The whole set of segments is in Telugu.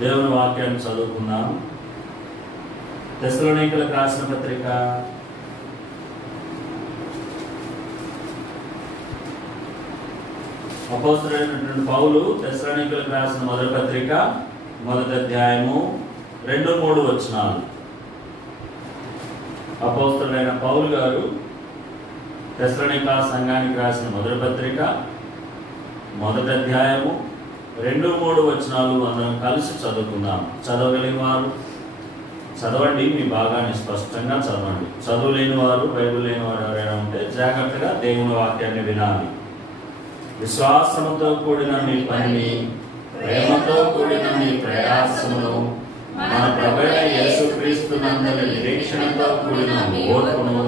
దేవుని వాక్యాన్ని చదువుకుందాం. తెస్సలోనికీయులకు రాసిన పత్రిక అపోస్తలుడైనటువంటి పౌలు తెస్సలోనికీయులకు రాసిన మొదటి పత్రిక 1వ అధ్యాయము 2-3 వచనాలు. అపోస్తలుడైన పౌలు గారు తెస్సలోనిక సంఘానికి రాసిన మొదటి పత్రిక 1వ అధ్యాయము 2-3 వచనాలు అందరం కలిసి చదువుకుందాం. చదవగలిగిన వారు చదవండి, మీ భాగాన్ని స్పష్టంగా చదవండి. చదువులేని వారు, బైబిల్ లేని వారు ఎవరైనా ఉంటే జాగ్రత్తగా దేవుని వాక్యాన్ని వినాలి. విశ్వాసముతో కూడిన మీ పనిని, ప్రేమతో కూడిన మీ ప్రయాసమును, మన ప్రభువైన యేసుక్రీస్తునందలి నిరీక్షణతో కూడిన ఓర్పును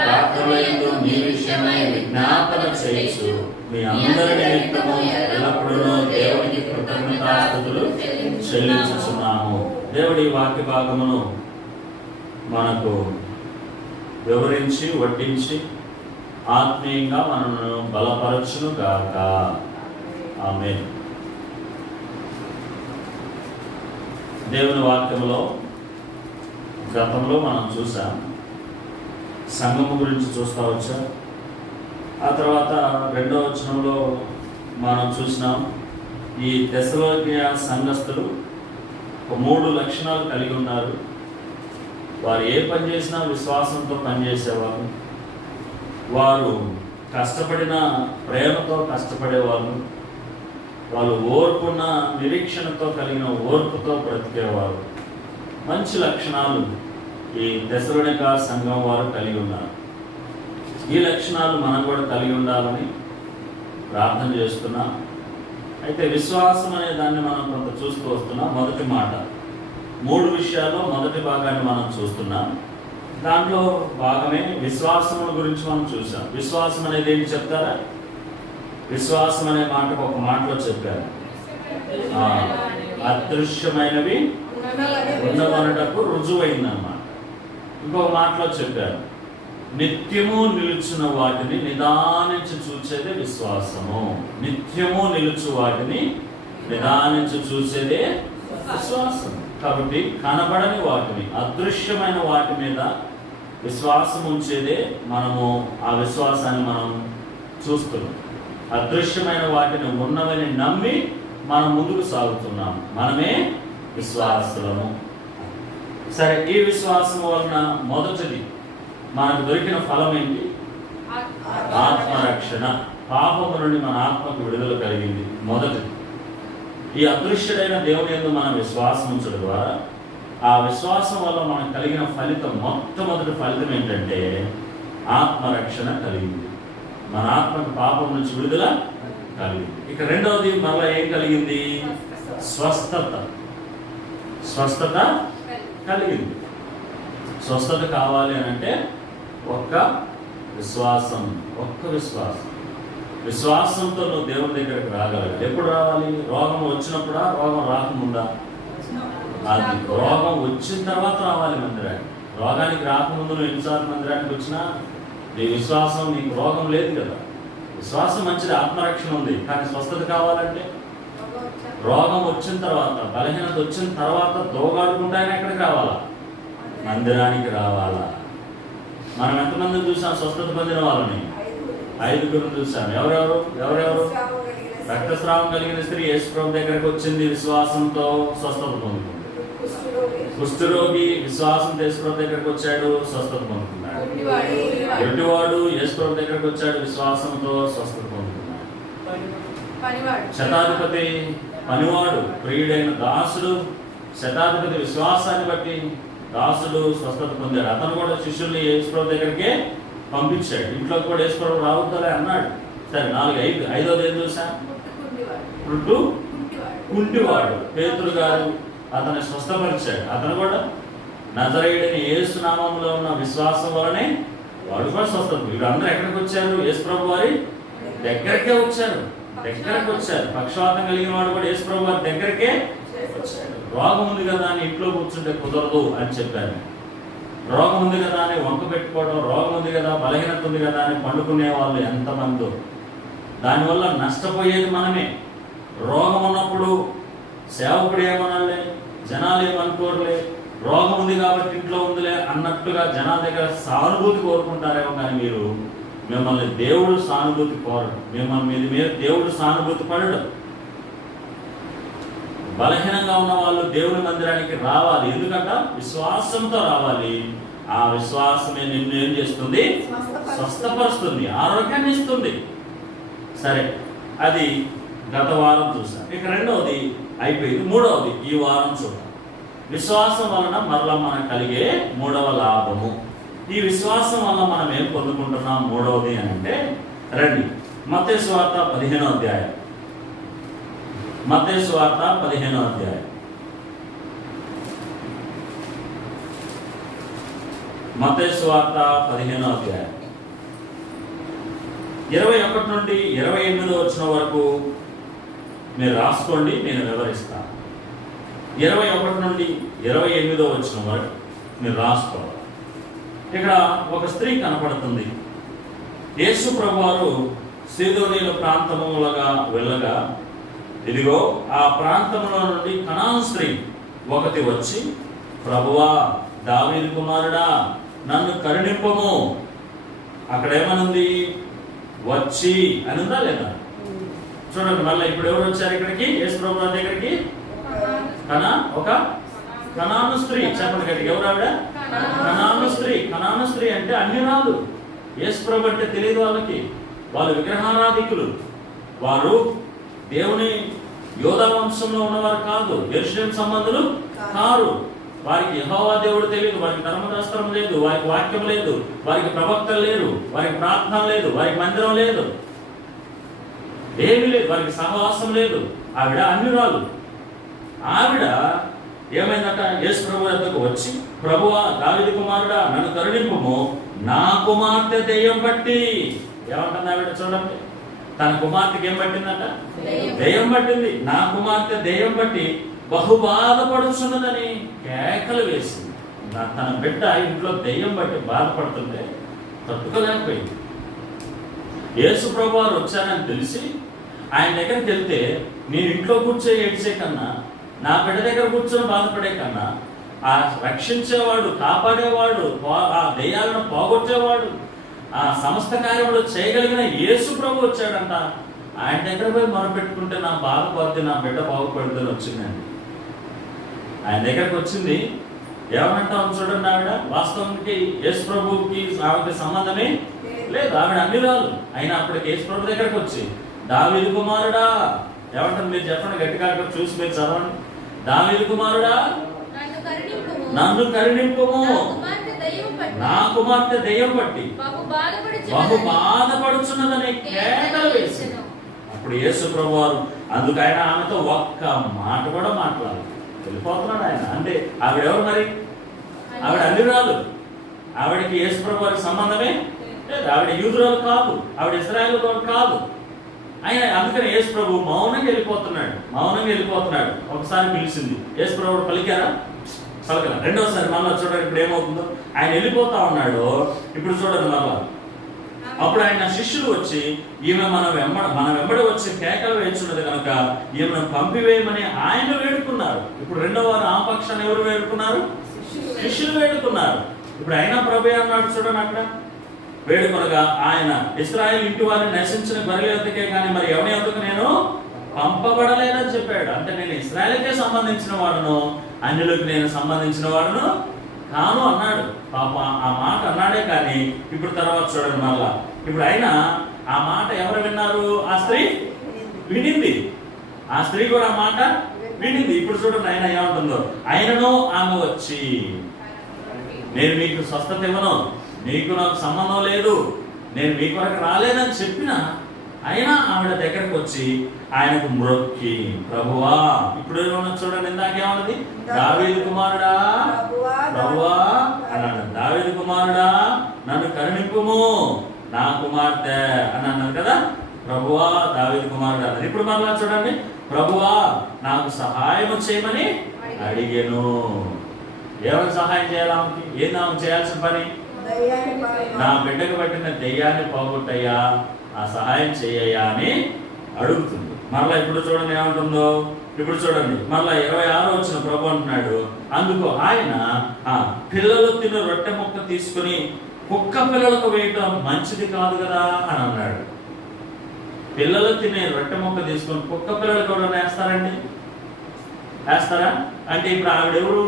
ప్రార్థనయందు మీ విషయమై విజ్ఞాపన చేయించు మీ అందరి నిమిత్తము ఎల్లప్పుడూ దేవునికి కృతజ్ఞతాస్తుతులు చెల్లించుచున్నాము. దేవుడి వాక్య భాగమును మనకు వివరించి వడ్డించి ఆత్మీయంగా మనను బలపరచును గాక. ఆమేన్. దేవుని వాక్యములో గతంలో మనం చూసాం, సంఘము గురించి చూస్తూ వచ్చాం. ఆ తర్వాత 2వ వచనంలో మనం చూసినాం, ఈ తెస్సలోనిక సంఘస్థులు 3 లక్షణాలు కలిగి ఉన్నారు. వారు ఏ పని చేసినా విశ్వాసంతో పనిచేసేవారు. వారు కష్టపడిన ప్రేమతో కష్టపడేవాళ్ళు. వాళ్ళు ఓర్పున్న నిరీక్షణతో కలిగిన ఓర్పుతో బ్రతికేవారు. మంచి లక్షణాలు ఈ తెస్సలోనిక సంఘం వారు కలిగి ఉన్నారు. ఈ లక్షణాలు మనం కూడా కలిగి ఉండాలని ప్రార్థన చేస్తున్నాం. అయితే విశ్వాసం అనే దాన్ని మనం కొంత చూస్తూ వస్తున్నాం. మొదటి మాట 3 విషయాల్లో మొదటి భాగాన్ని మనం చూస్తున్నాం. దాంట్లో భాగమే విశ్వాసం గురించి మనం చూసాం. విశ్వాసం అనేది ఏంటి చెప్తారా? విశ్వాసం అనే మాటకు ఒక మాటలో చెప్పారు, అదృశ్యమైనవి ఉన్నవనుటకు రుజువైందన్నమాట. ఇంకొక మాటలో చెప్పారు, నిత్యము నిలుచున్న వాటిని నిదానించి చూసేదే విశ్వాసము. నిత్యము నిలుచు వాటిని నిదానించి చూసేదే విశ్వాసం. కాబట్టి కనబడని వాటిని, అదృశ్యమైన వాటి మీద విశ్వాసం ఉంచేదే మనము ఆ విశ్వాసాన్ని మనం చూస్తున్నాం. అదృశ్యమైన వాటిని ఉన్నవని నమ్మి మనం ముందుకు సాగుతున్నాం. మనమే విశ్వాసులము. సరే, ఈ విశ్వాసం వలన మొదటిది మనకు దొరికిన ఫలం ఏంటి? ఆత్మరక్షణ. పాపము నుండి మన ఆత్మకు విడుదల కలిగింది. మొదటిది ఈ అదృశ్యుడైన దేవుని యందు మనం విశ్వాసం ఉంచడం ద్వారా ఆ విశ్వాసం వల్ల మనకు కలిగిన ఫలితం, మొట్టమొదటి ఫలితం ఏంటంటే ఆత్మరక్షణ కలిగింది. మన ఆత్మకు పాపం నుంచి విడుదల కలిగింది. ఇక రెండవది మరలా ఏం కలిగింది? స్వస్థత. స్వస్థత కలిగింది. స్వస్థత కావాలి అని అంటే ఒక్క విశ్వాసం. విశ్వాసంతో నువ్వు దేవుని దగ్గరికి రాగలగాలి. ఎప్పుడు రావాలి? రోగం వచ్చినప్పుడా? రోగం రాకముందా? అది రోగం వచ్చిన తర్వాత రావాలి మందిరానికి. రోగానికి రాకముందు నువ్వు ఎన్నిసార్లు మందిరానికి వచ్చినా నీ విశ్వాసం, నీకు రోగం లేదు కదా. విశ్వాసం మంచిది, ఆత్మరక్షణ ఉంది. కానీ స్వస్థత కావాలంటే రోగం వచ్చిన తర్వాత, బలహీనత వచ్చిన తర్వాత దోగాడుకుంటానే ఎక్కడికి రావాలా? మందిరానికి రావాలా. మనం ఎంతమందిని చూసాం స్వస్థత పొందిన వాళ్ళని? 5గురిని చూసాం. ఎవరెవరు? రక్తస్రావం కలిగిన స్త్రీ యేసు ప్రభు దగ్గరకు వచ్చింది, విశ్వాసంతో స్వస్థత పొందుకుంది. కుష్ఠరోగి విశ్వాసంతో యేసు ప్రభు దగ్గరకు వచ్చాడు, స్వస్థత పొందుకున్నాడు. గుడ్డివాడు యేసు ప్రభు దగ్గరకు వచ్చాడు, విశ్వాసంతో స్వస్థత పొందుకున్నాడు. శతాధిపతి పనివాడు, ప్రియుడైన దాసుడు, శతాధిపతి విశ్వాసాన్ని బట్టి దాసుడు స్వస్థత పొందాడు. అతను కూడా శిష్యుల్ని యేసు ప్రభు దగ్గరికే పంపించాడు. ఇంట్లో కూడా యేసు ప్రభు రావద్దులే అన్నాడు. సరే, 4, 5వ ఏం చూసా? కుంటివాడు పేతురు గారు అతన్ని స్వస్థపరిచాడు. అతను కూడా నజరేయుడైన యేసు నామములో ఉన్న విశ్వాసం వలనే వాడు కూడా స్వస్థత. వీళ్ళందరూ ఎక్కడికి వచ్చారు? యేసు ప్రభు వారి దగ్గరకే వచ్చారు. పక్షవాతం కలిగిన వాడు కూడా యేసు ప్రభు వారి దగ్గరకే వచ్చాడు. రోగం ఉంది కదా అని ఇంట్లో కూర్చుంటే కుదరదు అని చెప్పాను. రోగం ఉంది కదా అని వంక పెట్టుకోవడం, రోగం ఉంది కదా, బలహీనత ఉంది కదా అని పండుకునే వాళ్ళు ఎంతమందో. దానివల్ల నష్టపోయేది మనమే. రోగం ఉన్నప్పుడు సేవకుడు ఏమనాలే, జనాలు ఏమనుకోరులే, రోగం ఉంది కాబట్టి ఇంట్లో ఉందిలే అన్నట్టుగా జనాల దగ్గర సానుభూతి కోరుకుంటారేమో. కానీ మీరు మిమ్మల్ని దేవుడు సానుభూతి కోరడు, మిమ్మల్ని మీద దేవుడు సానుభూతి పడడు. బలహీనంగా ఉన్న వాళ్ళు దేవుని మందిరానికి రావాలి. ఎందుకంటే విశ్వాసంతో రావాలి. ఆ విశ్వాసమే నిన్ను ఏం చేస్తుంది? స్వస్థపరుస్తుంది, ఆరోగ్యాన్ని ఇస్తుంది. సరే, అది గత వారం చూసాం. ఇక రెండవది అయిపోయింది. మూడవది ఈ వారం చూద్దాం. విశ్వాసం వలన మరలా మనకు కలిగే మూడవ లాభము. ఈ విశ్వాసం వల్ల మనం ఏం పొందుకుంటున్నాం? మూడవది అని అంటే రండి, మత్తయి సువార్త 15వ అధ్యాయం. మత్తయి సువార్త 15వ అధ్యాయం. మత్తయి సువార్త 15వ అధ్యాయం 21 నుండి 28 వచ్చిన వరకు మీరు రాసుకోండి, నేను వివరిస్తాను. 21 నుండి 28 వచ్చిన వరకు మీరు రాసుకోవాలి. ఇక్కడ ఒక స్త్రీ కనపడుతుంది. యేసు ప్రభువారు సీదోనీల ప్రాంతములుగా వెళ్ళగా, ఇదిగో ఆ ప్రాంతంలో నుండి కనాను స్త్రీ ఒకటి వచ్చి, ప్రభువా, దావీదు కుమారుడా, నన్ను కరుణింపము. అక్కడ ఏమనుంది? వచ్చి అని ఉందా లేదా? చూడండి మళ్ళీ ఇప్పుడు ఎవరు వచ్చారు ఇక్కడికి? యేసు ప్రభు దగ్గరికి ఒక కనాను స్త్రీ. చెప్పండి గట్టిగా, ఎవరు ఆవిడ? కనాను స్త్రీ. కనాను స్త్రీ అంటే అన్యురాలు. యేసు ప్రభు అంటే తెలియదు వాళ్ళకి. వాళ్ళు విగ్రహారాధికులు. వారు దేవుని యోధా వంశంలో ఉన్నవారు కాదు, యెరూషలేము సంబంధులు కారు. వారికి యెహోవా దేవుడు తెలియదు, వారికి ధర్మశాస్త్రం లేదు, వారికి వాక్యం లేదు, వారికి ప్రవక్తలు లేరు, వారికి ప్రార్థన లేదు, వారికి మందిరం లేదు, ఏమీ లేదు, వారికి సహవాసం లేదు. ఆవిడ అన్యురాలు. ఆవిడ ఏమైందట? యేసు ప్రభు వద్దకు వచ్చి, ప్రభువా, దావీదు కుమారుడా, నన్ను కరుణింపుము, నా కుమార్తె దెయ్యం పట్టి. ఏమంటుంది ఆవిడ? చూడండి, తన కుమార్తెకి ఏం పట్టిందట? దెయ్యం పట్టింది. నా కుమార్తె దెయ్యం పట్టి బహు బాధపడుచున్నదని కేకలు వేసింది. తన బిడ్డ ఇంట్లో దెయ్యం బట్టి బాధపడుతుంటే తట్టుకోలేకపోయింది. యేసు ప్రభు వారు వచ్చారని తెలిసి ఆయన దగ్గరికి వెళ్తే, నేను ఇంట్లో కూర్చో ఏడ్చే కన్నా, నా బిడ్డ దగ్గర కూర్చొని బాధపడే కన్నా, ఆ రక్షించేవాడు, కాపాడేవాడు, ఆ దెయ్యాలను పోగొట్టేవాడు, ఆ సమస్త కార్యములు చేయగలిగిన యేసు ప్రభు వచ్చాడంట. ఆయన దగ్గర పోయి మొరపెట్టుకుంటే నా బాధ పోతే, నా బిడ్డ బాగుపడుతుంది వచ్చిందండి. ఆయన దగ్గరకు వచ్చింది. ఏమనంటాం చూడండి, ఆవిడ వాస్తవానికి యేసు ప్రభుకి ఆవిడకి సంబంధమే లేదు. ఆవిడ అన్యురాలు. అయినా అప్పటికి యేసు ప్రభు దగ్గరకు వచ్చి, దావీదు కుమారుడా, ఏమంటారు మీరు చెప్పండి గట్టిగా, చూసి మీరు చదవండి. దావీదు కుమారుడా, నన్ను కరుణింపుము, నా కుమార్తె దెయ్యం పట్టి బహు బాధపడుచున్నదని కేకలు వేసింది. అప్పుడు యేసు ప్రభు వారు అందుకు ఆయన ఆమెతో ఒక్క మాట కూడా మాట్లాడాలి, వెళ్ళిపోతున్నాడు ఆయన. అంటే ఆవిడ ఎవరు మరి? ఆవిడ అన్యురాలు. ఆవిడకి యేసు ప్రభు వారికి సంబంధమే లేదు. ఆవిడ యూదురాలు కాదు, ఆవిడ ఇశ్రాయేలు కాదు. ఆయన అందుకని యేసు ప్రభు మౌనంగా వెళ్ళిపోతున్నాడు. ఒకసారి పిలిచింది, యేసు ప్రభు పలికారా? పలకరా. రెండోసారి మళ్ళీ చూడండి ఇప్పుడు ఏమవుతుందో. ఆయన వెళ్ళిపోతా ఉన్నాడు. ఇప్పుడు చూడండి మళ్ళా. అప్పుడు ఆయన శిష్యులు వచ్చి, ఈమె మన వెంబడి వచ్చి కేకలు వేస్తున్నది కనుక ఈమెను పంపివేయమని ఆయన వేడుకున్నారు. ఇప్పుడు రెండో వారు ఆ పక్షాన్ని ఎవరు వేడుకున్నారు? శిష్యులు వేడుకున్నారు. ఇప్పుడు అయినా ప్రభు అన్నాడు చూడండి, అక్కడ వేడుకొనగా ఆయన, ఇశ్రాయేలు ఇంటి వారిని నశించిన గొర్రెల యొద్దకే కానీ మరి ఎవరి యొద్దకు నేను పంపబడలేదని చెప్పాడు. అంటే నేను ఇశ్రాయేలుకే సంబంధించిన వాడును, అన్యులకు నేను సంబంధించిన వాడును కాను అన్నాడు. పాప ఆ మాట అన్నాడే కానీ ఇప్పుడు తర్వాత చూడండి మళ్ళా. ఇప్పుడు అయినా ఆ మాట ఎవరు విన్నారు? ఆ స్త్రీ వినింది. ఆ స్త్రీ కూడా ఆ మాట వినింది. ఇప్పుడు చూడండి ఆయన ఏమంటుందో. ఆయనను ఆమె వచ్చి, నేను మీకు స్వస్థత ఇవ్వను, నీకు నాకు సంబంధం లేదు, నేను మీ కొరకు రాలేదని చెప్పిన అయినా ఆవిడ దగ్గరకు వచ్చి ఆయనకు మ్రొక్కి, ప్రభువా, ఇప్పుడు ఏమన్నా చూడండి, ఇందాకేమన్నది? దావీదు కుమారుడా, ప్రభువా అన్నాడు. దావీదు కుమారుడా, నన్ను కరుణింపుము, నా కుమార్తె అని అన్నారు కదా. ప్రభువా, దావీదు కుమారుడా అన్నారు. ఇప్పుడు మరలా చూడండి, ప్రభువా, నాకు సహాయం చేయమని అడిగాను. ఏమైనా సహాయం చేయాలి ఆమెకి? ఏంది ఆమె చేయాల్సిన పని? నా బిడ్డకు పట్టిన దెయ్యాన్ని పోగొట్టయ్యా, ఆ సహాయం చేయయ్యా అని అడుగుతుంది. మరలా ఇప్పుడు చూడండి ఏమంటుందో. ఇప్పుడు చూడండి మరలా 26 వచ్చిన ప్రభు అంటున్నాడు, అందుకు ఆయన పిల్లలు తిన్న రొట్టె ముక్క తీసుకుని కుక్క పిల్లలకు వేయటం మంచిది కాదు కదా అని అన్నాడు. పిల్లలు తినే రొట్టె ముక్క తీసుకొని కుక్క పిల్లలకు కూడా వేస్తారండి? వేస్తారా? అంటే ఇప్పుడు ఆవిడెవరు?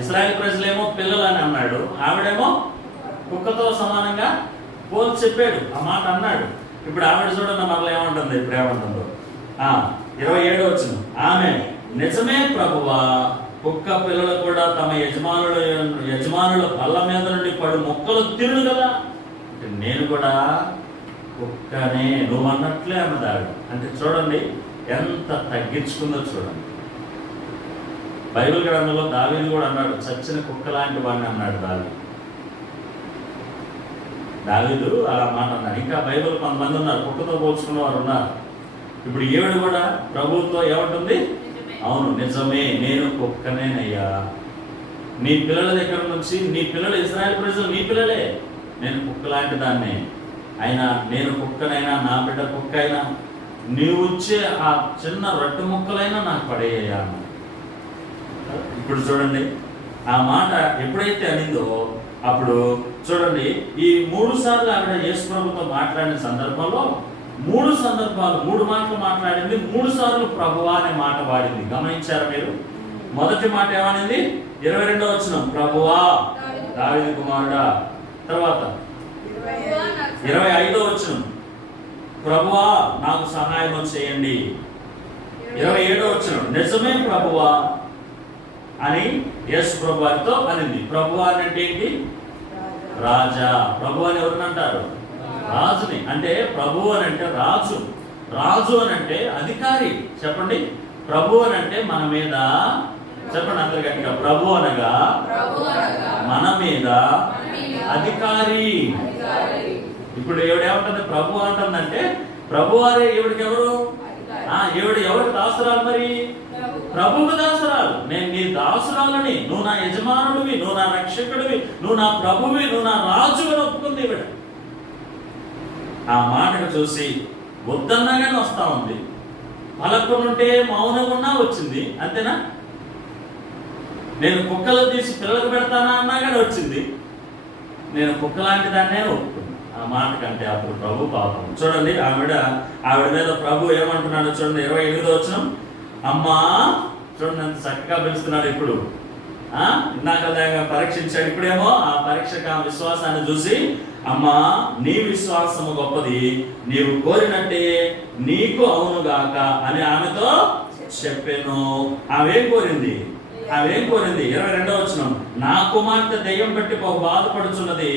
ఇశ్రాయేల్ ప్రజలేమో పిల్లలు అని అన్నాడు, ఆవిడేమో కుక్కతో సమానంగా పోల్చి చెప్పాడు, ఆ మాట అన్నాడు. ఇప్పుడు ఆవిడ చూడండి మరలా ఏమంటుంది, ఇప్పుడు ఏమంటుందో. 27 వచ్చిన ఆమె, నిజమే ప్రభువా, కుక్క పిల్లలు కూడా తమ యజమానుల పళ్ళ మీద నుండి పడు మొక్కలు తిరుడు కదా. అంటే నేను కూడా కుక్కనే, నువ్వు అన్నట్లే అన్నదాడు. అంటే చూడండి ఎంత తగ్గించుకుందో చూడండి. బైబిల్ గ్రంథంలో దావీదు కూడా అన్నాడు, చచ్చిన కుక్క లాంటి వాడిని అన్నాడు దావీదు అలా మాట అన్నాడు. ఇంకా బైబిల్ కొంతమంది ఉన్నారు కుక్కతో పోల్చుకున్న వారు ఉన్నారు. ఇప్పుడు ఈవిడ కూడా ప్రభువుతో ఏమంటుంది? అవును నిజమే, నేను కుక్కనేనయ్యా. నీ పిల్లల దగ్గర నుంచి, నీ పిల్లలు ఇశ్రాయేల్ ప్రజలు నీ పిల్లలే, నేను కుక్క లాంటి దాన్నే. అయినా నేను కుక్కనైనా, నా బిడ్డ కుక్క అయినా, నీవు వచ్చే ఆ చిన్న రొట్టె ముక్కలైనా నాకు పడేయ్యా. ఇప్పుడు చూడండి ఆ మాట ఎప్పుడైతే అనిందో అప్పుడు చూడండి ఈ 3 సార్లు ఆవిడ యేసు ప్రభుతో మాట్లాడిన సందర్భంలో 3 సందర్భాలు 3 మాటలు మాట్లాడింది. 3 సార్లు ప్రభువా అనే మాట వాడింది. గమనించారా మీరు? మొదటి మాట ఏమనింది? 22వ వచనం, ప్రభువా దావీదు కుమారుడా. తర్వాత 25వ వచనం, ప్రభువా నాకు సహాయం చేయండి. 27వ వచనం, నిజమే ప్రభువా అని యేసు ప్రభు వారితో అనింది. ప్రభు అంటే ఏంటి? రాజా. ప్రభు అని ఎవరిని అంటారు? రాజుని. అంటే ప్రభు అని అంటే రాజు, రాజు అని అంటే అధికారి. చెప్పండి, ప్రభు అని అంటే మన మీద, చెప్పండి అందరు గట్టిగా, ప్రభు అనగా మన మీద అధికారి. ఇప్పుడు ఎవడేమంటుంది? ప్రభు అంటుందంటే ప్రభు వారే ఎవడికి ఎవరు? ఎవరికి దాసురాలు? మరి ప్రభువుకు దాసురాలు. నేను నీ దాసురాలని, నువ్వు నా యజమానుడివి, నువ్వు నా రక్షకుడివి, నువ్వు నా ప్రభువి, నువ్వు నా రాజుగా ఒప్పుకుంది ఈవిడ. ఆ మాటను చూసి వద్దన్నాగానే వస్తా ఉంది, పలకనుంటే మౌనంగా వచ్చింది. అంతేనా? నేను కుక్కలు తీసి పిల్లలకు పెడతానా అన్నాగానే వచ్చింది. నేను కుక్క లాంటి దాన్నే ఒప్పుకున్నాను ఆ మాట కంటే. అప్పుడు ప్రభు పాపం చూడండి, ఆవిడ మీద ప్రభు ఏమంటున్నాడు చూడండి. 28వ వచనం, అమ్మా చూడండి ఎంత చక్కగా పిలుస్తున్నాడు. ఇప్పుడు ఇందాక పరీక్షించాడు, ఇప్పుడేమో ఆ పరీక్షకు ఆ విశ్వాసాన్ని చూసి, అమ్మా నీ విశ్వాసము గొప్పది, నీవు కోరినట్టే నీకు అవునుగాక అని ఆమెతో చెప్పాను. ఆమెం కోరింది? 22వ వచనం, నా కుమార్తె దెయ్యం బట్టి బాధపడుచున్నది.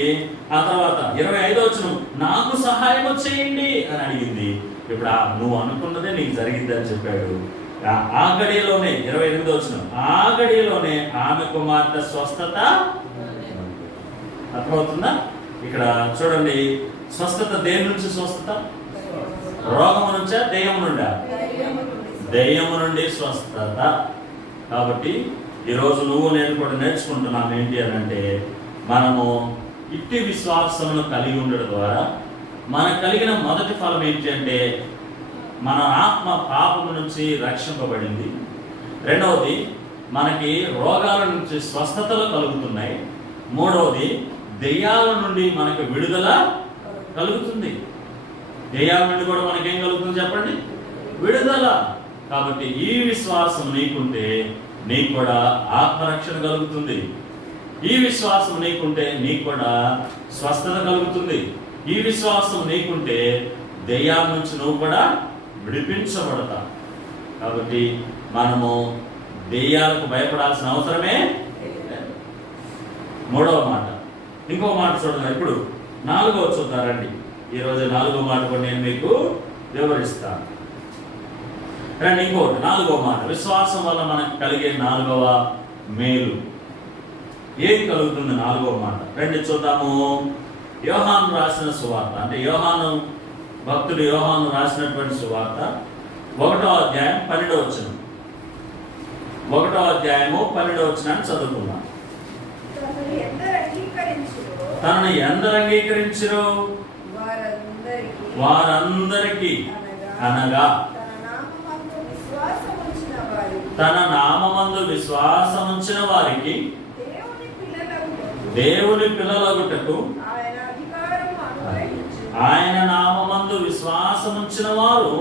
ఆ తర్వాత 25వ వచనం, నాకు సహాయం చేయండి అని అడిగింది. ఇప్పుడు నువ్వు అనుకున్నదే నీకు జరిగింది అని చెప్పాడు. ఆ గడియలోనే 28వ వచనం, ఆ గడియలోనే ఆమె కుమార్తె స్వస్థత. అర్థమవుతుందా? ఇక్కడ చూడండి, స్వస్థత దేని నుంచి స్వస్థత? రోగము నుంచా దెయ్యము నుండా? దెయ్యము నుండి స్వస్థత. కాబట్టి ఈరోజు నువ్వు నేను కూడా నేర్చుకుంటున్నాం ఏంటి అని అంటే, మనము ఇట్టి విశ్వాసమును కలిగి ఉండడం ద్వారా మనకు కలిగిన మొదటి ఫలం ఏంటి అంటే, మన ఆత్మ పాపము నుంచి రక్షింపబడింది. రెండవది, మనకి రోగాల నుంచి స్వస్థతలు కలుగుతున్నాయి. మూడవది, దెయ్యాల నుండి మనకు విడుదల కలుగుతుంది. దెయ్యాల నుండి కూడా మనకేం కలుగుతుంది చెప్పండి? విడుదల. కాబట్టి ఈ విశ్వాసం నీకుంటే నీకు కూడా ఆత్మరక్షణ కలుగుతుంది. ఈ విశ్వాసం నీకుంటే నీకు కూడా స్వస్థత కలుగుతుంది. ఈ విశ్వాసం నీకుంటే దెయ్యాల నుంచి నువ్వు కూడా విడిపించబడతా. కాబట్టి మనము దెయ్యాలకు భయపడాల్సిన అవసరమే. మూడవ మాట. ఇంకో మాట చూడండి. ఇప్పుడు 4వ చూద్దారండి. ఈరోజు 4వ మాట కూడా నేను మీకు వివరిస్తాను. రండి, ఇంకోటి 4వ మాట. విశ్వాసం వల్ల మనకు కలిగే 4వ మేలు ఏం కలుగుతుంది? 4వ మాట రండి చూద్దాము. యోహాను రాసిన సువార్త, అంటే భక్తుడు యోహాను రాసినటువంటి సువార్త 1వ అధ్యాయం 12వ వచనం. 1వ అధ్యాయము 12వ వచనాన్ని చదువుకుందాం. తనను ఎందరు అంగీకరించిరో వారందరికీ అనగా తన నామమందు విశ్వాసముంచిన వారికి దేవుని పిల్లలగుటకు ఆయన నామమందు విశ్వాసముంచిన వారు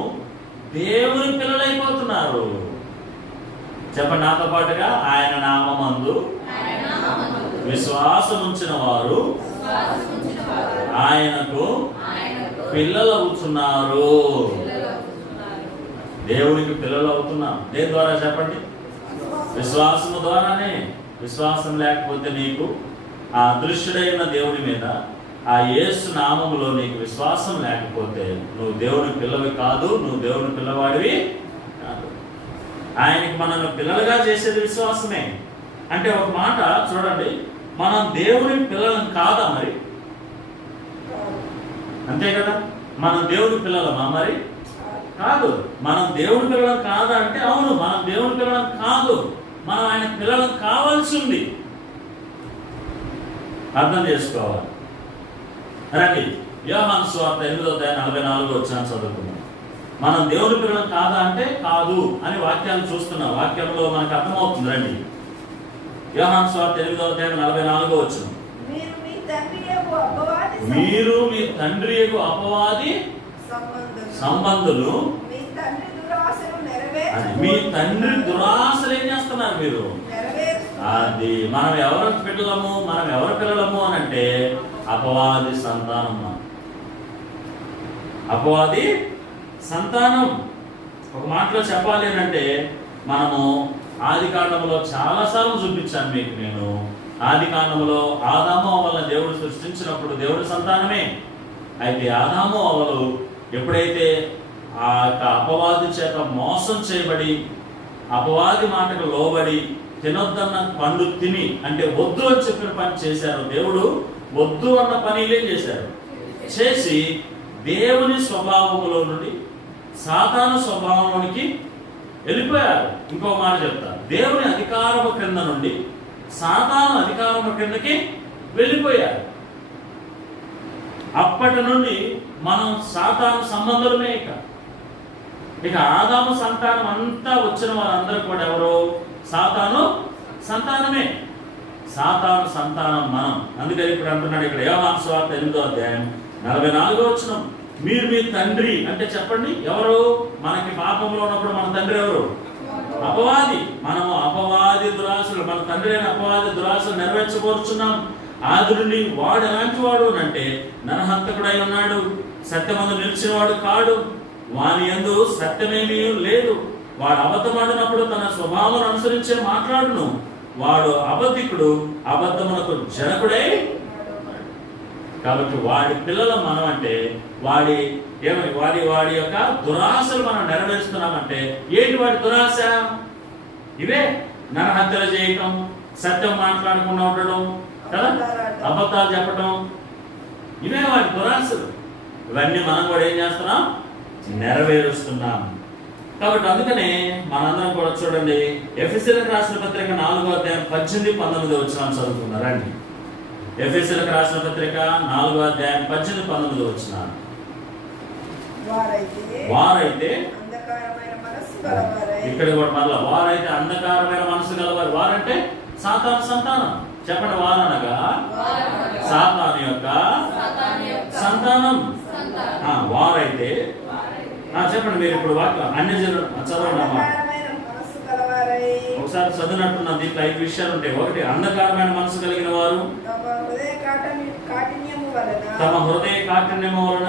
దేవుని పిల్లలైపోతున్నారు. చెప్పండి నాతో పాటుగా, ఆయన నామమందు విశ్వాసముంచిన వారు ఆయనకు పిల్లలవుతున్నారు. దేవునికి పిల్లలు అవుతున్నాం. దేని ద్వారా చెప్పండి? విశ్వాసము ద్వారానే. విశ్వాసం లేకపోతే నీకు ఆ అదృశ్యుడైన దేవుని మీద, ఆ యేసు నామములో నీకు విశ్వాసం లేకపోతే నువ్వు దేవుని పిల్లవి కాదు, నువ్వు దేవుని పిల్లవాడివి కాదు. ఆయనకి మనల్ని పిల్లలుగా చేసేది విశ్వాసమే. అంటే ఒక మాట చూడండి, మనం దేవుని పిల్లలం కాదా మరి? అంతే కదా, మనం దేవుని పిల్లలమా మరి? కాదు. మనం దేవుని పిల్లలం కాదా అంటే అవును, మనం దేవుని పిల్లలం కాదు, మనం ఆయన పిల్లలం కావాల్సి ఉంది. అర్థం చేసుకోవాలి. రండి, యోహాను సువార్త 8వ అధ్యాయం 44వ వచనాన్ని చదువుకుందాం. మనం దేవుని పిల్లలం కాదా అంటే కాదు అని వాక్యాలు చూస్తున్నాం. వాక్యంలో మనకు అర్థమవుతుంది. రండి, యోహాను సువార్త 8వ అధ్యాయం 44వ వచనం. మీరు మీ తండ్రి యగు అపవాది సంబంధులు, మీ తండ్రి దురాశలు ఏం చేస్తున్నారు మీరు? అది మనం ఎవరు పిల్లలము, మనం ఎవరు పిల్లలము అని అంటే అపవాది సంతానం. అపవాది సంతానం. ఒక మాటలో చెప్పాలి అంటే మనము ఆది కాండంలో చాలాసార్లు చూపించాను మీకు. నేను ఆది కాండంలో ఆదాము అవ్వల దేవుడు సృష్టించినప్పుడు దేవుడి సంతానమే. అయితే ఆదాము అవ్వలు ఎప్పుడైతే ఆ యొక్క అపవాది చేత మోసం చేయబడి, అపవాది మాటకు లోబడి తినొద్దన్న పండు తిని, అంటే వద్దు అని చెప్పిన పని చేశారు. దేవుడు వద్దు అన్న పని ఏం చేశారు? చేసి దేవుని స్వభావములో నుండి సాతాను స్వభావంలోనికి వెళ్ళిపోయారు. ఇంకో మాట చెప్తారు, దేవుని అధికారము క్రింద నుండి సాతాను అధికారము క్రిందకి వెళ్ళిపోయారు. అప్పటి నుండి మనం సాతాను సంబంధులమే. ఇక ఆదాము సంతానం అంతా వచ్చిన వారందరూ కూడా ఎవరు? సాతాను సంతానమే. సాతాను సంతానం మనం. అందుకని ఇప్పుడు అంటున్నాడు ఇక్కడ యోహాను సువార్త 8వ అధ్యాయం 44వ వచనం. మీరు మీ తండ్రి అంటే చెప్పండి ఎవరు? మనకి పాపంలో ఉన్నప్పుడు మన తండ్రి ఎవరు? అపవాది. మనము అపవాది దురాశలు, మన తండ్రి అయిన అపవాది దురాశలు నెరవేర్చబోతున్నాం. ఆది నుండి వాడు ఎలాంటి వాడు అంటే నరహంతకుడై ఉన్నాడు, సత్యమందు నిలిచిన వాడు కాడు, వాని యందు సత్యమేమీ లేదు. వాడు అబద్ధమాడినప్పుడు తన స్వభావం అనుసరించే మాట్లాడును. వాడు అబద్ధికుడు, అబద్ధమునకు జనకుడై. కాబట్టి వాడి పిల్లలు మనం అంటే వాడి వాడి యొక్క దురాశలు మనం నెరవేరుస్తున్నామంటే ఏంటి వాడి దురాశ? ఇవే నరహత్యలు చేయటం, సత్యం మాట్లాడకుండా ఉండడం కదా, అబద్ధాలు చెప్పటం, ఇవే వాడి దురాశలు. ఇవన్నీ మనం కూడా ఏం చేస్తున్నాం? నెరవేరుస్తున్నాం. కాబట్టి అందుకనే మనందరం కూడా చూడండి, ఎఫెసీయులకు రాసిన పత్రిక 4వ అధ్యాయం 18, 19 వచనాలు చదువుకున్నారండి. ఎఫెసీయులకు రాసిన పత్రిక 4వ అధ్యాయం 18, 19 వచనాలు. వారైతే ఇక్కడ కూడా మరలా వారైతే అంధకారమైన మనసు గలవారు. వారంటే సాతాను సంతానం. చెప్పండి, వారనగా సాతాను యొక్క సంతానం. వారైతే చెప్పండి మీరు ఇప్పుడు వాక్యం అన్ని చదవండి. ఒకసారి చదివినట్టున్నా. దీంట్లో 5 విషయాలు ఉంటాయి. ఒకటి, అంధకారమైన మనసు కలిగిన వారు తమ హృదయ కాఠిన్యము వలన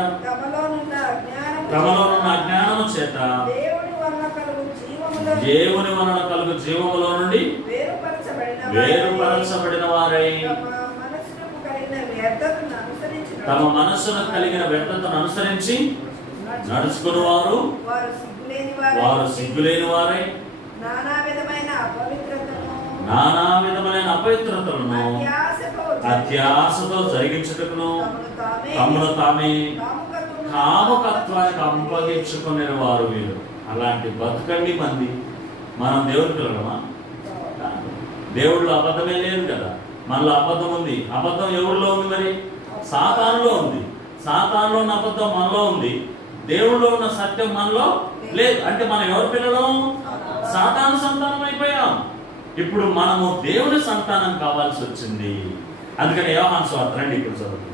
తమలో ఉన్న అజ్ఞానము చేత దేవుని వలన కలుగు జీవములో నుండి వేరుపరచబడిన వారై తమ మనస్సును కలిగిన వ్యర్థతను అనుసరించి నడుచుకుని వారు సిగ్గులేని వారై నానా విధమైన అపవిత్రతలను అత్యాశతో జరిగించుటకును తమను తామే కాముకత్వానికి అప్పగించుకునే వారు వీరు. అలాంటి బతుకండి మంది. మనం దేవుని పిల్లలమా? దేవుడిలో అబద్ధమే లేదు కదా. మనలో అబద్ధం ఉంది. అబద్ధం ఎవరిలో ఉంది? మరి సాతానులో ఉంది. సాతానులో ఉన్న అబద్ధం మనలో ఉంది. దేవుడిలో ఉన్న సత్యం మనలో లేదు. అంటే మనం ఎవరి పిల్లలం? సాతాను సంతానం అయిపోయాం. ఇప్పుడు మనము దేవుని సంతానం కావాల్సి వచ్చింది. అందుకని యోహాను సువార్త రండి ఇప్పుడు చదువు.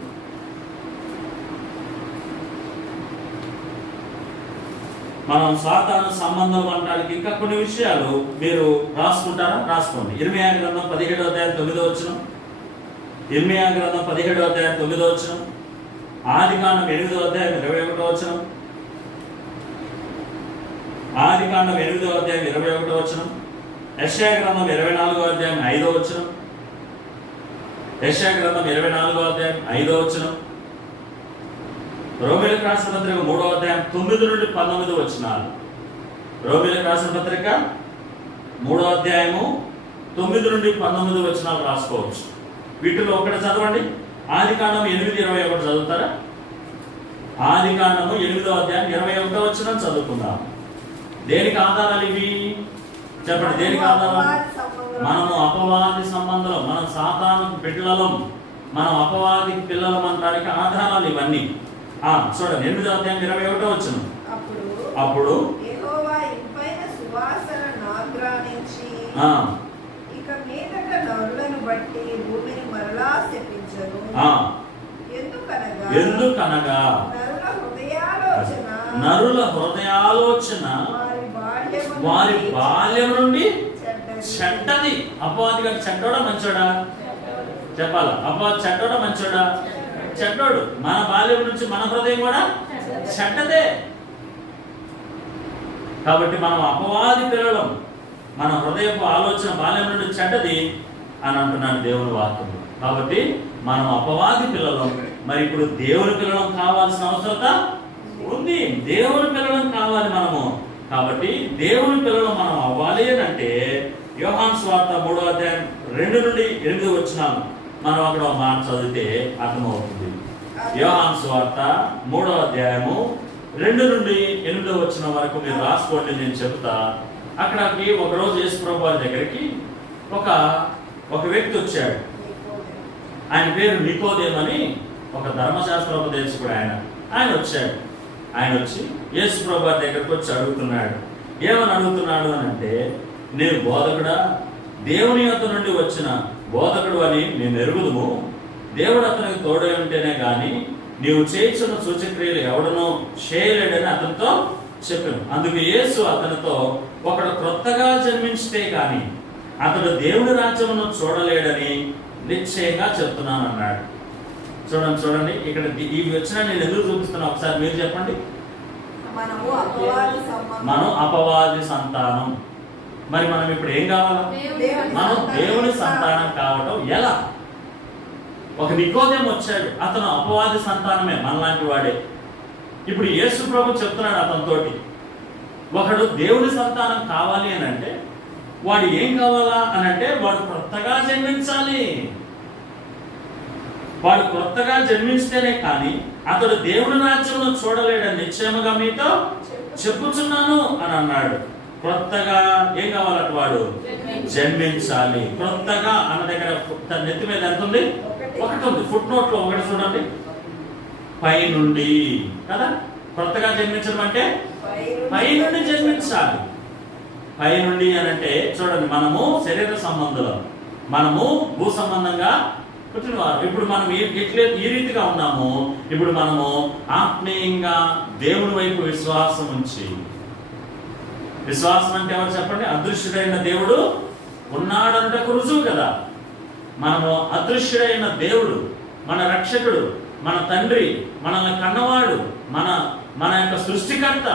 మనం సాతాను సంబంధం అనడానికి ఇంకా కొన్ని విషయాలు మీరు రాసుకుంటారా? రాసుకోండి. ఇర్మీయా గ్రంథం 17వ అధ్యాయం 9వ వచనం. ఇర్మీయా గ్రంథం 17వ అధ్యాయం 9వ వచనం. ఆదికాండం 8వ అధ్యాయం 21వ వచనం. ఆదికాండం 8వ అధ్యాయం 21వ వచనం. యెషయా గ్రంథం 24వ అధ్యాయం 5వ వచనం. యెషయా గ్రంథం 24వ అధ్యాయం 5వ వచనం. రోమీయులకు రాసిన పత్రిక 3వ అధ్యాయం 9 నుండి 19 వచనాలు. రోమీయులకు రాసిన పత్రిక 3వ అధ్యాయము 9 నుండి 19 వచనాలు రాసుకోవచ్చు. వీటిలో ఒకటి చదవండి. ఆదికాండం 8:21 చదువుతారా? ఆదికాండము 8వ అధ్యాయం 21వ వచనం చదువుకుందాం. దేనికి ఆధారాలు ఇవి? చెప్పండి, దేనికి ఆధారాలు? మనము అపవాది సంబంధం, మనం సాతాను బిడ్డలం, మనం అపవాది పిల్లలం అనడానికి ఆధారాలు ఇవన్నీ. చూడండి, 8వ అధ్యాయం 21వ వచనం. అప్పుడు యెహోవా ఇంపైన సువాసన నాగ్రానించి ఇక మీదట నరులను బట్టి భూమిని మరలా శపించను. ఎందుకనగా నరుల హృదయాలోచన వారి బాల్యం నుండి చెడ్డది. అపవాది గారు చెడ్డోడా మంచోడా? చెప్పాలా? అపవాది చెడ్డోడా మంచోడా? చెడ్డోడు. మన బాల్యం నుంచి మన హృదయం కూడా చెడ్డదే. కాబట్టి మనం అపవాది పిల్లలం. మన హృదయపు ఆలోచన బాల్యం నుండి చెడ్డది అని అంటున్నాను దేవుని వాక్యం. కాబట్టి మనం అపవాది పిల్లలం. మరి ఇప్పుడు దేవుని పిల్లలం కావాల్సిన అవసరత ఉంది. దేవుని పిల్లలం కావాలి మనము. కాబట్టి దేవుని పిల్లలం మనం అవ్వాలి అని అంటే యోహాను సువార్త 3వ అధ్యాయం 2 నుండి 8 వచనాలు మనం అక్కడ మాట చదివితే అర్థమవుతుంది. యోహాను సువార్త 3వ అధ్యాయము 2 నుండి 8 వచనం వరకు మీరు రాసుకోండి, నేను చెబుతా. అక్కడికి ఒకరోజు యేసుప్రభు వారి దగ్గరికి ఒక వ్యక్తి వచ్చాడు. ఆయన పేరు నికోదేము అని, ఒక ధర్మశాస్త్రోపదేశకుడు ఆయన వచ్చాడు. ఆయన వచ్చి యేసుప్రభు వారి దగ్గరికి వచ్చి అడుగుతున్నాడు. ఏమని అడుగుతున్నాడు అని అంటే, నేను బోధకుడా, దేవుని యొద్ద నుండి వచ్చిన బోధకుడు అని మేము ఎరుగుదుము. దేవుడు అతనికి తోడై ఉంటేనే కానీ నీవు చేయించిన సూచక్రియలు ఎవడనో చేయలేడని అతనితో చెప్పాను. అందుకు యేసు అతనితో, ఒకడు క్రొత్తగా జన్మించితే కానీ అతడు దేవుడి రాజ్యమును చూడలేడని నిశ్చయంగా చెప్తున్నాను అన్నాడు. చూడండి ఇక్కడ ఈ వచ్చిన నేను ఎందుకు చూపిస్తున్నా ఒకసారి మీరు చెప్పండి. మనం అపవాది సంతానం. మరి మనం ఇప్పుడు ఏం కావాలా? మనం దేవుని సంతానం కావటం ఎలా? ఒక నికోదేము వచ్చాడు, అతను అపవాది సంతానమే, మనలాంటి వాడే. ఇప్పుడు యేసు ప్రభు చెప్తున్నాడు అతనితోటి, ఒకడు దేవుని సంతానం కావాలి అని అంటే వాడు ఏం కావాలా అని అంటే వాడు కొత్తగా జన్మించాలి. వాడు కొత్తగా జన్మించితేనే కానీ అతడు దేవుని రాజ్యంలో చూడలేడని నిశ్చయముగా మీతో చెప్పుచున్నాను అని అన్నాడు. కొత్తగా ఏం కావాలట? వాడు జన్మించాలి. కొత్తగా అన్న దగ్గర తన నెత్తి మీద ఎంత ఉంది? ఒకటి ఉంది. ఫుట్ నోట్ లో ఒకటి చూడండి, పై నుండి కదా. కొత్తగా జన్మించడం అంటే పై నుండి జన్మించాలి. పై నుండి అని అంటే చూడండి, మనము శరీర సంబంధులం, మనము భూ సంబంధంగా పుట్టినవారు. ఇప్పుడు మనం ఈ రీతిగా ఉన్నాము. ఇప్పుడు మనము ఆత్మీయంగా దేవుని వైపు విశ్వాసం ఉంచి, విశ్వాసం అంటే ఎవరు చెప్పండి? అదృశ్యుడైన దేవుడు ఉన్నాడన్నటకు రుజువు కదా. మనము అదృశ్యుడైన దేవుడు, మన రక్షకుడు, మన తండ్రి, మనల్ని కన్నవాడు, మన యొక్క సృష్టికర్త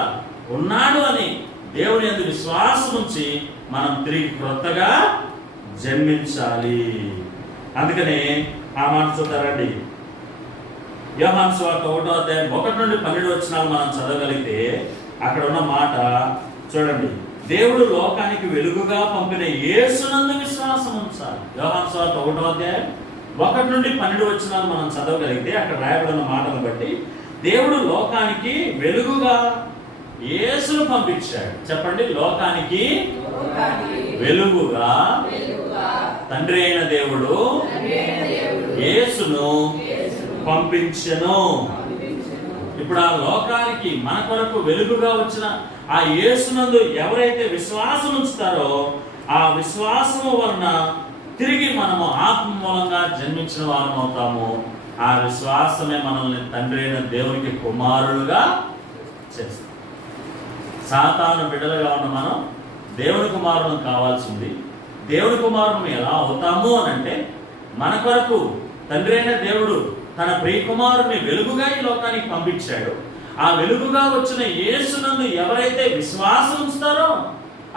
ఉన్నాడు అని దేవుని యందు విశ్వాసం ఉంచి మనం తిరిగి క్రొత్తగా జన్మించాలి. అందుకనే ఆ మాట చూద్దారండి. యోహాను సువార్త 1వ అధ్యాయం 1 నుండి 12 వచనాలు మనం చదవగలిగితే అక్కడ ఉన్న మాట చూడండి. దేవుడు లోకానికి వెలుగుగా పంపిన యేసునందు విశ్వాసం ఉంచాలి. యోహాను సువార్త 1వ అధ్యాయం 1 నుండి 12 వచనాలు మనం చదవగలిగితే అక్కడ రాయబడిన మాటను బట్టి దేవుడు లోకానికి వెలుగుగా యేసును పంపించాడు. చెప్పండి, లోకానికి వెలుగుగా తండ్రి అయిన దేవుడు యేసును పంపించెను. ఇప్పుడు ఆ లోకానికి మన కొరకు వెలుగుగా వచ్చిన ఆ యేసునందు ఎవరైతే విశ్వాసం ఉంచుతారో ఆ విశ్వాసము వలన తిరిగి మనము ఆత్మ మూలంగా జన్మించిన వారం అవుతాము. ఆ విశ్వాసమే మనల్ని తండ్రి అయిన దేవునికి కుమారులుగా చేస్తాం. సాతాను బిడ్డలుగా ఉన్న మనం దేవుని కుమారులను కావాల్సింది. దేవుని కుమారులను ఎలా అవుతాము అని అంటే మన కొరకు తండ్రి అయిన దేవుడు తన ప్రియకుమారుని వెలుగుగా ఈ లోకానికి పంపించాడు. ఆ వెలుగుగా వచ్చిన యేసునందు ఎవరైతే విశ్వాసం ఉంచుతారో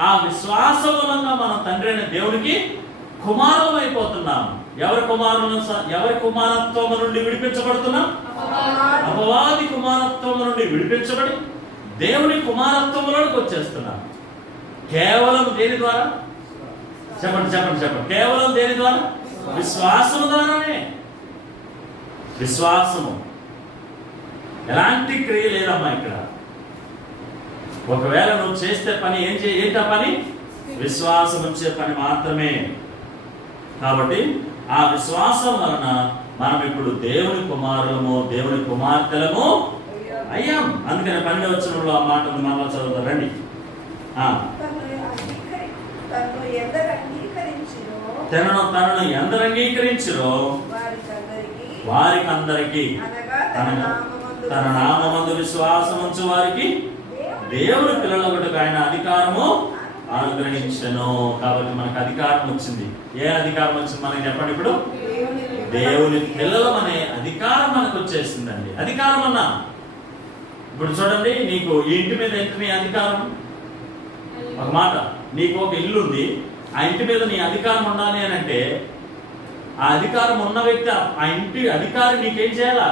ఆ విశ్వాసం మూలంగా మనం తండ్రి అయిన దేవునికి కుమారులం అయిపోతున్నాం. ఎవరి కుమారత్వం నుండి విడిపించబడుతున్నాం? అపవాది కుమారత్వం నుండి విడిపించబడి దేవుని కుమారత్వంలోకి వచ్చేస్తున్నాం. కేవలం దేని ద్వారా? చెప్పండి. కేవలం దేని ద్వారా? విశ్వాసము ద్వారానే. విశ్వాసము, ఎలాంటి క్రియ లేదమ్మా ఇక్కడ. ఒకవేళ నువ్వు చేస్తే పని ఏంటా పని? విశ్వాసం ఉంచే పని మాత్రమే. కాబట్టి ఆ విశ్వాసం వలన మనం ఇప్పుడు దేవుని కుమారులము, దేవుని కుమార్తెలము అయ్యాం. అందుకని 12వ వచనంలో ఆ మాట మనలో చదువుతారండి. తనను ఎందరు అంగీకరించిరో వారికందరికి, అనగా తన నామమందు విశ్వాసం ఉంచు వారికి దేవుని పిల్లలొకటికి ఆయన అధికారము అనుగ్రహించెను. కాబట్టి మనకు అధికారం వచ్చింది. ఏ అధికారం వచ్చింది మనకి చెప్పండి. ఇప్పుడు దేవుని పిల్లలం అనే అధికారం మనకు వచ్చేసిందండి. అధికారం అన్నా ఇప్పుడు చూడండి, నీకు ఈ ఇంటి మీద ఎంత నీ అధికారం? ఒక మాట, నీకు ఒక ఇల్లు ఉంది, ఆ ఇంటి మీద నీ అధికారం ఉండాలి అని అంటే ఆ అధికారం ఉన్న వ్యక్తి ఆ ఇంటి అధికారి నీకేం చేయాలా?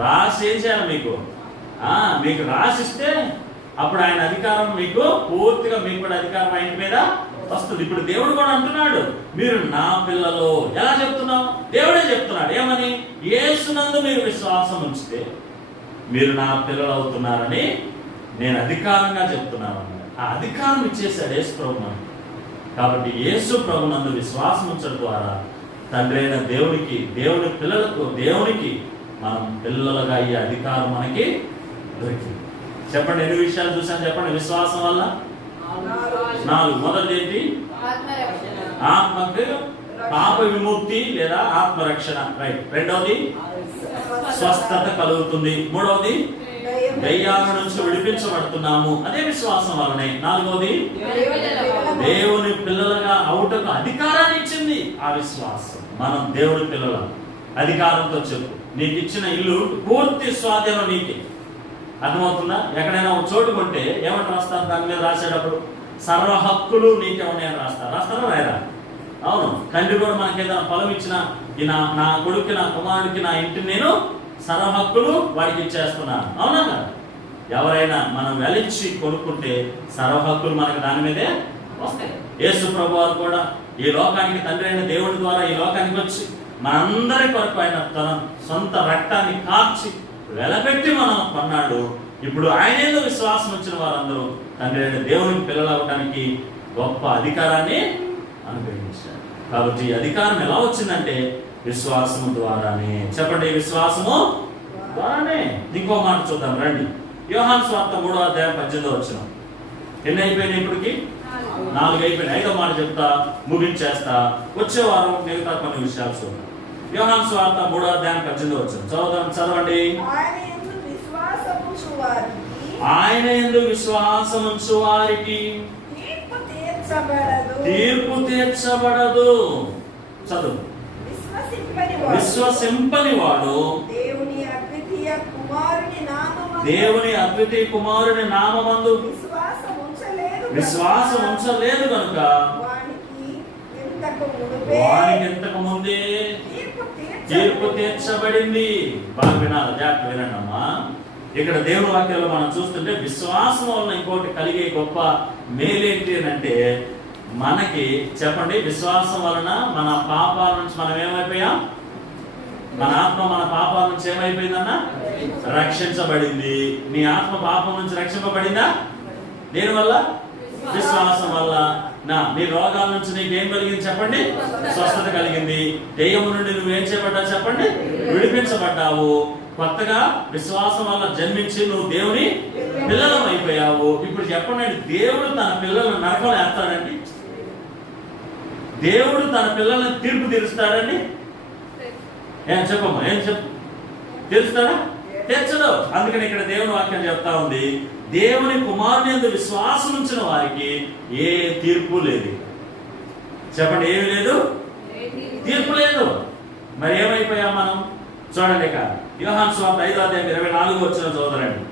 రాసి ఏం చేయాలి? మీకు రాసిస్తే అప్పుడు ఆయన అధికారం మీకు పూర్తిగా, మీకు కూడా అధికారం ఆ ఇంటి మీద వస్తుంది. ఇప్పుడు దేవుడు కూడా అంటున్నాడు, మీరు నా పిల్లలు. ఎలా చెప్తున్నావు? దేవుడే చెప్తున్నాడు. ఏమని? యేసునందు మీరు విశ్వాసం ఉంచితే మీరు నా పిల్లలు అవుతున్నారని నేను అధికారంగా చెప్తున్నాను. ఆ అధికారం ఇచ్చేసాడు యేసు ప్రభు మనకి. కాబట్టి యేసు ప్రభు నందు విశ్వాసం ఉంచడం ద్వారా తండ్రి అయిన దేవునికి, దేవుని పిల్లలకు, దేవునికి మనం పిల్లలుగా అయ్యే అధికారం మనకి దొరికింది. చెప్పండి, ఎన్ని విషయాలు చూసాను చెప్పండి విశ్వాసం వల్ల? 4. మొదటిది ఏంటి? ఆత్మకు పాప విముక్తి లేదా ఆత్మరక్షణ. రైట్. రెండవది స్వస్థత కలుగుతుంది. మూడవది దయ్యాల నుంచి విడిపించబడుతున్నాము, అదే విశ్వాసం వలనే. 4వది దేవుని పిల్లలుగా అవుటకు అధికారాన్ని ఇచ్చింది ఆ విశ్వాసం. మనం దేవుని పిల్లల అధికారంతో చెప్పు. నీకు ఇచ్చిన ఇల్లు పూర్తి స్వాధీనం నీకే. అర్థమవుతుందా? ఎక్కడైనా ఒక చోటు కొంటే ఏమంటే రాస్తారు? దాని మీద రాసేటప్పుడు సర్వ హక్కులు నీకేమన్నా రాస్తారా? రాయరా? అవును. తండ్రి కూడా మనకి ఏదైనా పొలం ఇచ్చినా, నా కొడుక్కి, నా కుమారుడికి, నా ఇంటిని నేను సర్వ హక్కులు వాడికి ఇచ్చేస్తున్నాను. అవునా కదా? ఎవరైనా మనం వెలిచి కొనుక్కుంటే సర్వ హక్కులు మనకి దాని మీదే వస్తాయి. యేసు ప్రభు వారు కూడా ఈ లోకానికి తండ్రి అయిన దేవుడి ద్వారా ఈ లోకానికి వచ్చి మనందరి కొరకు ఆయన తన సొంత రక్తాన్ని కార్చి వెలపెట్టి మనం కొన్నాడు. ఇప్పుడు ఆయనేదో విశ్వాసం వచ్చిన వారందరూ తండ్రి అయిన దేవునికి పిల్లలు అవడానికి గొప్ప అధికారాన్ని అనుగ్రహించారు. కాబట్టి ఈ అధికారం ఎలా వచ్చిందంటే విశ్వాసము ద్వారానే. చెప్పండి, విశ్వాసము ద్వారానే. ఇంకో మాట చూద్దాం రండి. యోహాను సువార్త 3వ అధ్యాయం 18వ వచనం. ఎన్ని అయిపోయినాయి? ఇప్పటికి 4 అయిపోయినాయి. 5వ మాట చెప్తా, ముగించేస్తా. వచ్చే వారం మిగతా కొన్ని విషయాలు చూద్దాం. యోహాను సువార్త 3వ అధ్యాయం 18వ వచనం చదవండి. ఆయన యందు విశ్వాసముంచు వారికి తీర్పు తీర్చబడదు. చదువు. విశ్వసింపని వాడు దేవుని అద్వితీయ కుమారుని నామమందు విశ్వాసం ఉంచలేదు కనుక వానికి ఇంతకు ముందే తీర్పు తీర్చబడింది. బాగా వినాలి, జాగ్రత్త వినండమ్మా. ఇక్కడ దేవుని వాక్యాలు మనం చూస్తుంటే విశ్వాసం వలన ఇంకోటి కలిగే గొప్ప మేలేంటి అని అంటే, మనకి చెప్పండి, విశ్వాసం వలన మన పాపాల నుంచి మనం ఏమైపోయాం? మన ఆత్మ మన పాపాల నుంచి ఏమైపోయిందన్నా? రక్షించబడింది. నీ ఆత్మ పాపం నుంచి రక్షింపబడిందా? దేని వల్ల? విశ్వాసం వల్ల. నీ రోగాల నుంచి నీకేం కలిగింది చెప్పండి? స్వస్థత కలిగింది. దెయ్యము నుండి నువ్వేం చేయబడ్డావు చెప్పండి? విడిపించబడ్డావు. కొత్తగా విశ్వాసం వల్ల జన్మించి నువ్వు దేవుని పిల్లలం అయిపోయావు. ఇప్పుడు చెప్పండి, దేవుడు తన పిల్లలను నరకం వేస్తాడండి? దేవుడు తన పిల్లల్ని తీర్పు తీరుస్తాడండి? ఏం చెప్పమ్మా, ఏం చెప్పు, తెలుస్తాడా? తెచ్చడు. అందుకని ఇక్కడ దేవుని వాక్యం చెప్తా ఉంది, దేవుని కుమారుని యందు విశ్వాసం ఉంచిన వారికి ఏ తీర్పు లేదు. చెప్పండి, ఏమి లేదు? తీర్పు లేదు. మరి ఏమైపోయాం మనం? చూడండి, ఇక యోహాను సువార్త 5:24 చదువుతారండి.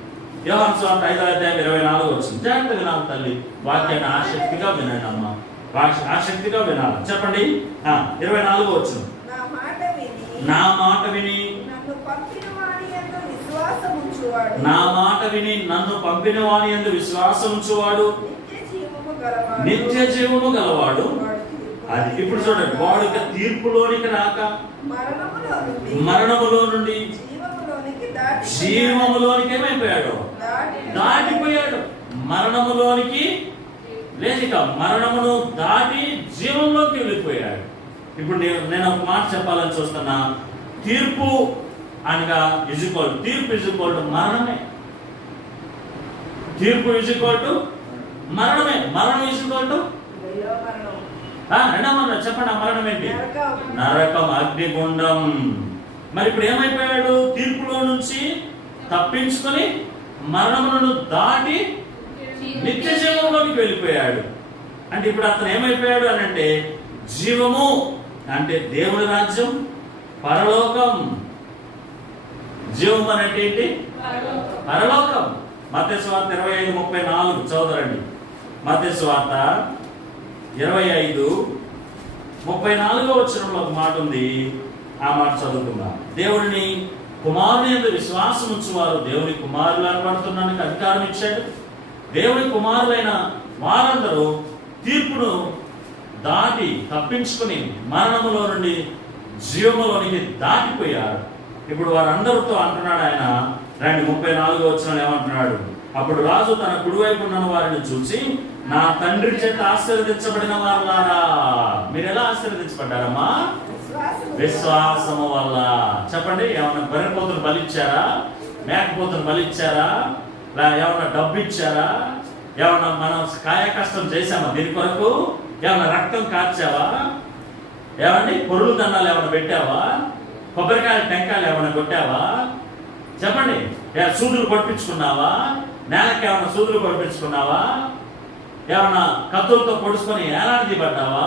యోహాను సువార్త 5:24 జాగ్రత్త వినాలి తల్లి, వాక్యాన్ని ఆసక్తిగా వినండి అమ్మా, ఆసక్తిగా వినాలి. చెప్పండి, 24 నా మాట విని నన్ను పంపిన వాని యందు విశ్వాసం ఉంచువాడు నిత్య జీవము గలవాడు. అది ఇప్పుడు చూడండి, వాడు తీర్పులోనికి రాక మరణములో నుండి జీవములోనికి ఏమైపోయాడు? దాటిపోయాడు. మరణములోనికి లేక మరణమును దాటి జీవంలోకి వెళ్ళిపోయాడు. ఇప్పుడు నేను ఒక మాట చెప్పాలని చూస్తున్నా. తీర్పు అనగా తీర్పు మరణమే. తీర్పు మరణమే. మరణం రెండవ మరణం చెప్పండి. ఆ మరణం ఏంటి? నరకం, అగ్నిగుండం. మరి ఇప్పుడు ఏమైపోయాడు? తీర్పులో నుంచి తప్పించుకొని మరణమును దాటి నిత్య జీవంలోకి వెళ్ళిపోయాడు. అంటే ఇప్పుడు అతను ఏమైపోయాడు అని అంటే, జీవము అంటే దేవుని రాజ్యం, పరలోకం. జీవం అంటే ఏంటి? పరలోకం. మత్తయి సువార్త 25:34 చదువుతారండి. మత్తయి సువార్త 25:34 ఒక మాట ఉంది, ఆ మాట చదువుకుందాం. దేవుడిని కుమారుని యందు విశ్వాసం ఉంచువారు దేవుని కుమారులు అనబడుతున్నానికి అధికారం ఇచ్చాడు. దేవుని కుమారులైన వారందరూ తీర్పును దాటి తప్పించుకుని మరణములో నుండి జీవములోనికి దాటిపోయారు. ఇప్పుడు వారందరితో అంటున్నాడు ఆయన. 34 ఏమంటున్నాడు? అప్పుడు రాజు తన కుడివైపు ఉన్న వారిని చూసి, నా తండ్రి చేత ఆశీర్వదించబడిన వారులారా. మీరు ఎలా ఆశీర్వదించబడ్డారమ్మా? విశ్వాసము వల్ల. చెప్పండి, ఏమన్నా బర్రెపోతును బలిచ్చారా? మేకపోతును బలిచ్చారా? ఏమన్నా డబ్బు ఇచ్చారా? ఏమన్నా మనం కాయ కష్టం చేశామా దీని కొరకు? ఏమన్నా రక్తం కార్చావా? ఏమండి పొరులు దండాలు ఏమైనా పెట్టావా? కొబ్బరికాయలు టెంకాయలు ఏమైనా కొట్టావా? చెప్పండి, సూదులు పట్టించుకున్నావా? నేలకి ఏమైనా సూదులు పట్టించుకున్నావా? ఏమన్నా కత్తులతో పొడుచుకొని ఏలాంటి పడ్డావా?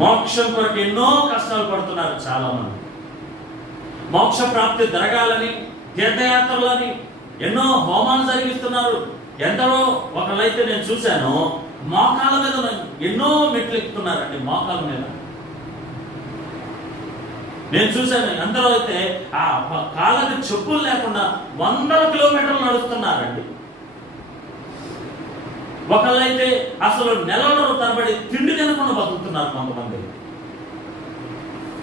మోక్షం కొరకు ఎన్నో కష్టాలు పడుతున్నారు చాలా మంది. మోక్ష ప్రాప్తి జరగాలని తీర్థయాత్రలని ఎన్నో హోమాలు జరిగిస్తున్నారు. ఎందరో ఒకళ్ళైతే నేను చూశాను, మోకాళ్ళ మీద ఎన్నో మెట్లు ఎక్కుతున్నారండి. మోకాళ్ళ మీద నేను చూశాను. ఎందరో అయితే ఆ కాళ్ళకి చెప్పులు లేకుండా 100 కిలోమీటర్లు నడుస్తున్నారండి. ఒకళ్ళైతే అసలు నెలలో తరబడి తిండి తినకుండా బతుకుతున్నారు.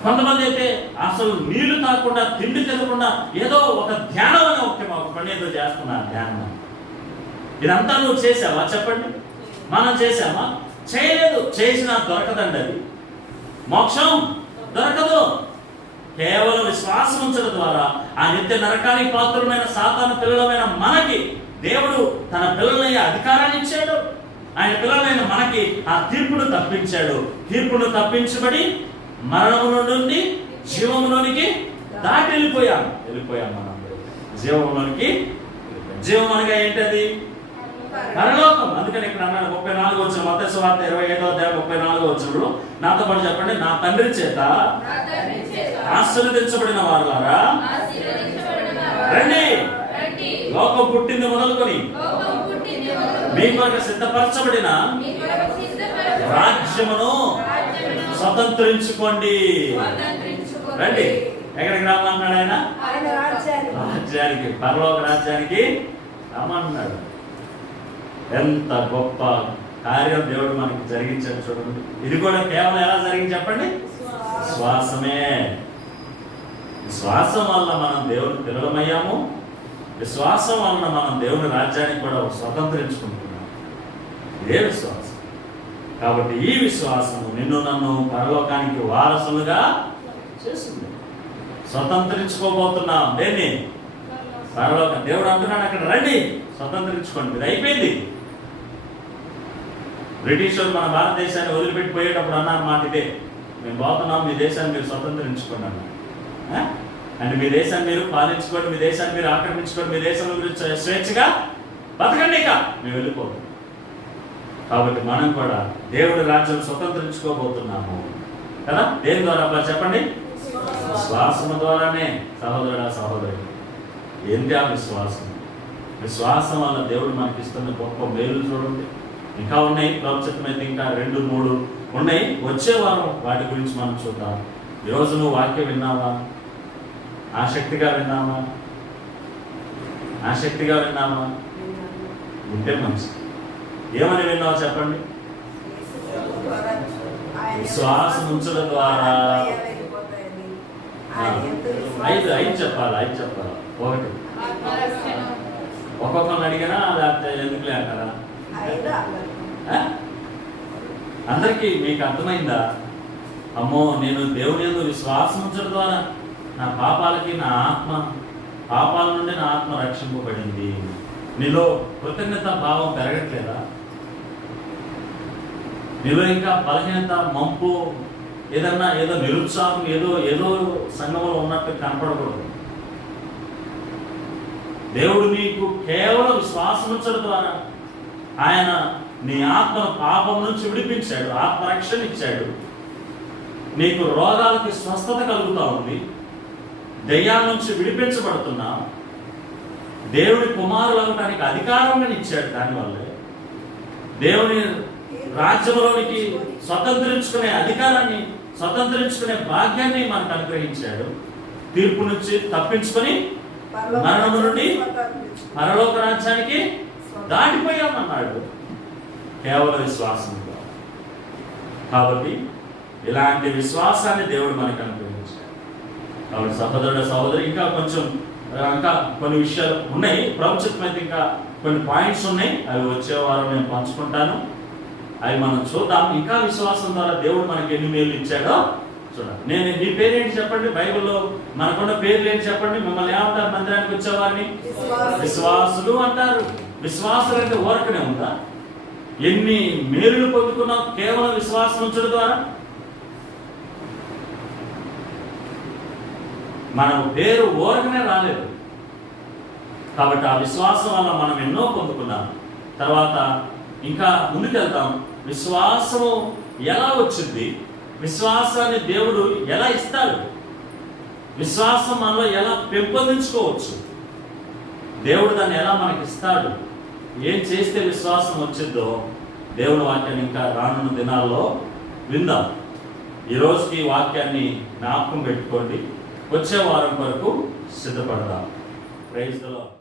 కొంతమంది అయితే అసలు నీళ్లు తాగకుండా తిండి తినకుండా ఏదో ఒక ధ్యానం అనే ఒక పని ఏదో చేస్తున్నారు. ధ్యానం ఇదంతా నువ్వు చేసావా? చెప్పండి, మనం చేసామా? చేయలేదు. చేసినా దొరకదండి. అది మోక్షం దొరకదు. కేవలం విశ్వాసం ఉంచడం ద్వారా ఆ నిత్య నరకానికి పాత్రులమైన సాతాను పిల్లలమైన మనకి దేవుడు తన పిల్లలయ్యే అధికారాన్ని ఇచ్చాడు. ఆయన పిల్లలైన మనకి ఆ తీర్పును తప్పించాడు. తీర్పును తప్పించబడి మరణము నుండి జీవములోనికి దాటి వెళ్ళిపోయాం మనం. జీవంలోనికి. జీవం అనగా ఏంటది? పరలోకం. అందుకని ఇక్కడ అన్నాడు 34 మత్తయి సువార్త 25:34 నాతో పాటు చెప్పండి, నా తండ్రి చేత ఆశీర్వదించబడిన వారులారా రండి, లోకం పుట్టింది మొదలుకొని మీ కొరకు సిద్ధపరచబడిన రాజ్యమును స్వతంత్రించుకోండి. రండి. ఎక్కడికి రామన్నాడు ఆయన? రాజ్యానికి, పరలోక రాజ్యానికి రామన్నాడు. ఎంత గొప్ప కార్యం దేవుడు మనకి జరిగించాడు చూడండి. ఇది కూడా కేవలం ఎలా జరిగింది చెప్పండి? విశ్వాసమే. విశ్వాసం వల్ల మనం దేవుని పిల్లలమయ్యాము. విశ్వాసం వలన మనం దేవుని రాజ్యానికి కూడా స్వతంత్రించుకుంటున్నాం. ఇదే విశ్వాసం. కాబట్టి ఈ విశ్వాసము నిన్ను నన్ను పరలోకానికి వారసులుగా చేస్తుంది. స్వతంత్రించుకోబోతున్నాం దేన్ని? పరలోకం. దేవుడు అంటున్నాడు అక్కడ రండి స్వతంత్రించుకోండి, ఇది అయిపోయింది. బ్రిటిష్ వాళ్ళు మన భారతదేశాన్ని వదిలిపెట్టిపోయేటప్పుడు అన్నారు మాట ఇదే, మేము పోతున్నాం, మీ దేశాన్ని మీరు స్వతంత్రించుకోండి అన్నారు. అంటే మీ దేశాన్ని మీరు పాలించుకోండి, మీ దేశాన్ని మీరు ఆక్రమించుకోండి, మీ దేశంలో మీరు స్వేచ్ఛగా బతకండి, ఇక మేము వెళ్ళిపోతాం. కాబట్టి మనం కూడా దేవుడి రాజ్యం స్వతంత్రించుకోబోతున్నాము కదా. దేని ద్వారా చెప్పండి? విశ్వాసము ద్వారానే. సహోదరుడా సహోదరి, ఏంటి ఆ విశ్వాసం? విశ్వాసం వల్ల దేవుడు మనకి ఇస్తున్న గొప్ప మేలు చూడండి. ఇంకా ఉన్నాయి, ప్రవచనమైతే ఇంకా 2-3 ఉన్నాయి. వచ్చే వారం వాటి గురించి మనం చూద్దాం. ఈరోజు నువ్వు వాక్యం విన్నావా? ఆసక్తిగా విన్నావా? ఉంటే మంచి. ఏమని విన్నావు చెప్పండి? విశ్వాసం ఉంచడం ద్వారా. 5 చెప్పాలి. ఒకటి ఒక్కొక్కరిని అడిగినా లేకపోతే ఎందుకులే అంటారా? అందరికీ మీకు అర్థమైందా? అమ్మో, నేను దేవుని యందు విశ్వాసం ఉంచడం ద్వారా నా పాపాల నుండి నా ఆత్మ రక్షింపబడింది. నీలో కృతజ్ఞత భావం పెరగట్లేదా? నీలో ఇంకా బలహీనత, మంపు, ఏదో నిరుత్సాహం, ఏదో సంఘంలో ఉన్నట్టు కనపడకూడదు. దేవుడు నీకు కేవలం విశ్వాసం ఉంచడం ద్వారా ఆయన నీ ఆత్మను పాపం నుంచి విడిపించాడు, ఆత్మరక్షణ ఇచ్చాడు. నీకు రోగాలకి స్వస్థత కలుగుతూ ఉంది, దయ్యాల నుంచి విడిపించబడుతున్నా, దేవుడి కుమారులు అవడానికి అధికారం ఇచ్చాడు. దానివల్లే దేవుని రాజ్యంలోనికి స్వతంత్రించుకునే అధికారాన్ని, స్వతంత్రించుకునే భాగ్యాన్ని మనకు అనుగ్రహించాడు. తీర్పు నుంచి తప్పించుకొని మరణము నుండి పరలోక రాజ్యానికి దాటిపోయామన్నాడు కేవలం విశ్వాసంతో. కాబట్టి ఇలాంటి విశ్వాసాన్ని దేవుడు మనకు అనుగ్రహించాడు. కాబట్టి సహోదరుడు సహోదరి, ఇంకా కొన్ని విషయాలు ఉన్నాయి. ప్రవచనమైతే ఇంకా కొన్ని పాయింట్స్ ఉన్నాయి, అవి వచ్చే వారం నేను పంచుకుంటాను. అవి మనం చూద్దాం. ఇంకా విశ్వాసం ద్వారా దేవుడు మనకి ఎన్ని మేలు ఇచ్చాడో చూడండి. మీ పేరేంటి చెప్పండి? బైబిల్లో మనకున్న పేర్లు ఏంటి చెప్పండి? మిమ్మల్ని ఏమంటారు? మందిరానికి వచ్చేవారిని విశ్వాసులు అంటారు. విశ్వాసులు అంటే ఊరకనే ఉందా? ఎన్ని మేలులు పొందుకున్నాం కేవలం విశ్వాసం ఉంచడం ద్వారా. మన పేరు ఊరకనే రాలేదు. కాబట్టి ఆ విశ్వాసం వల్ల మనం ఎన్నో పొందుకున్నాం. తర్వాత ఇంకా ముందుకెళ్తాం. విశ్వాసము ఎలా వచ్చింది? విశ్వాసాన్ని దేవుడు ఎలా ఇస్తాడు? విశ్వాసం మనలో ఎలా పెంపొందించుకోవచ్చు? దేవుడు దాన్ని ఎలా మనకి ఇస్తాడు? ఏం చేస్తే విశ్వాసం వచ్చిందో దేవుని వాక్యాన్ని ఇంకా రానున్న దినాల్లో విందాం. ఈ రోజుకి ఈ వాక్యాన్ని జ్ఞాపకం పెట్టుకోండి. వచ్చే వారం వరకు సిద్ధపడదాం. Praise the lord.